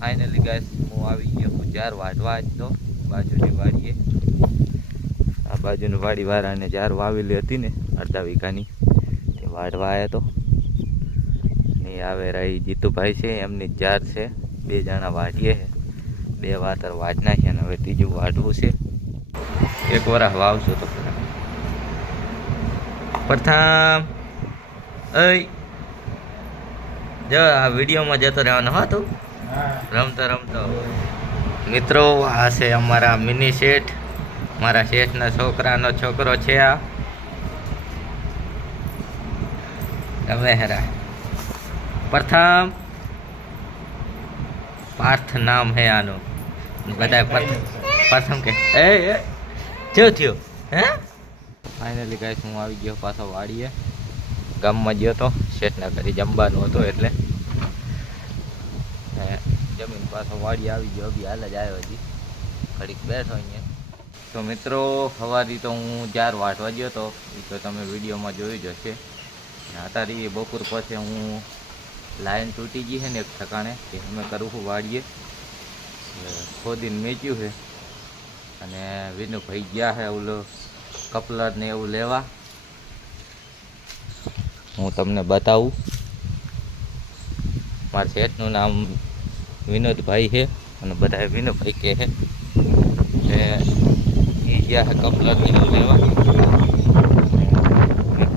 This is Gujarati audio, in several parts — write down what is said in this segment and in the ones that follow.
ફાઇનલી ગાઈસ હું આવી ગયો હું જાર વાઢવા જ તો બાજુની વાડીએ. આ બાજુની વાડી વાળાને જાર વાવેલી હતી ને અડધા વીઘાની તે વાઢવા આવ્યા તો ને આવે રહી જીતુભાઈ છે એમની જાર છે. 2 જણા વાઢીએ છે. 2 વાતર વાઢ નાખ્યા ને હવે ત્રીજું વાઢવું છે. એક વરસ વાવશું તો પ્રથમ જો આ વિડીયોમાં જતો રહેવાનો હા તું રમતો રમતો. મિત્રો આ છે અમારા મિની શેઠ, મારા શેઠના છોકરાનો છોકરો છે. આ તમે હેરા પ્રથમ પાર્થ નામ હે આનું. બધા પ્રથમ કે એ કેવું થયું હે. ફાઇનલી ગાઈસ હું આવી ગયો પાછો વાડીએ. ગામમાં ગયો તો શેઠના ઘરે જમવાનું હતું એટલે જમીન પાછો વાડી આવી ગયો. બી હાલ જ આવ્યો હજી ઘડીક બેઠો અહીંયા. તો મિત્રો સવારથી તો હું જાર વાઢવા ગયો તો એ તો તમે વિડીયોમાં જોઈ જ હશે. અત્યારે બપોર પછી હું લાઈન તૂટી ગઈ છે ને એક ઠકાણે કે અમે કરું છું વાડીએ ખોદીને મેચ્યું છે. અને વિનુભાઈ ગયા છે ઓલો કપલર ને એવું લેવા. હું તમને બતાવું. મારા શેઠનું નામ વિનોદભાઈ છે અને બધા વિનુભાઈ કહે છે. એ ગયા છે કપલર ને એવું લેવા.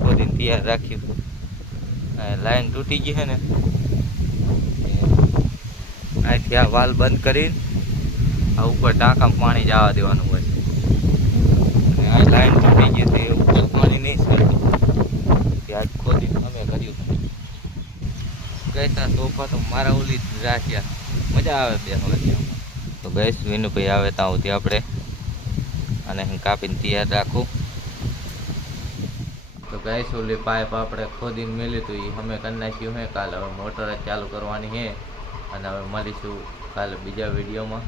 ખોદીને તૈયાર રાખ્યું. લાઈન તૂટી ગઈ છે ને અહીંથી આ વાલ બંધ કરીને આ ઉપર ટાંકામાં પાણી જવા દેવાનું હોય. અને આ લાઈન તૂટી ગઈ છે ઉપર પાણી નહીં સરતું ત્યાં ખોદીને અમે કર્યું. ગઈસના સોફા તો મારા ઓલી જ રાખ્યા. મજા આવે બેસવાની. તો ગઈસ વિનુભાઈ આવે ત્યાં સુધી આપણે અને હું કાપીને તૈયાર રાખું. તો ગઈસ ઓલી પાઇપ આપણે ખોદીને મેલી તો એ અમે કરી નાખ્યું હે. કાલે હવે મોટર જ ચાલુ કરવાની છે અને હવે મળીશું કાલે બીજા વિડીયોમાં.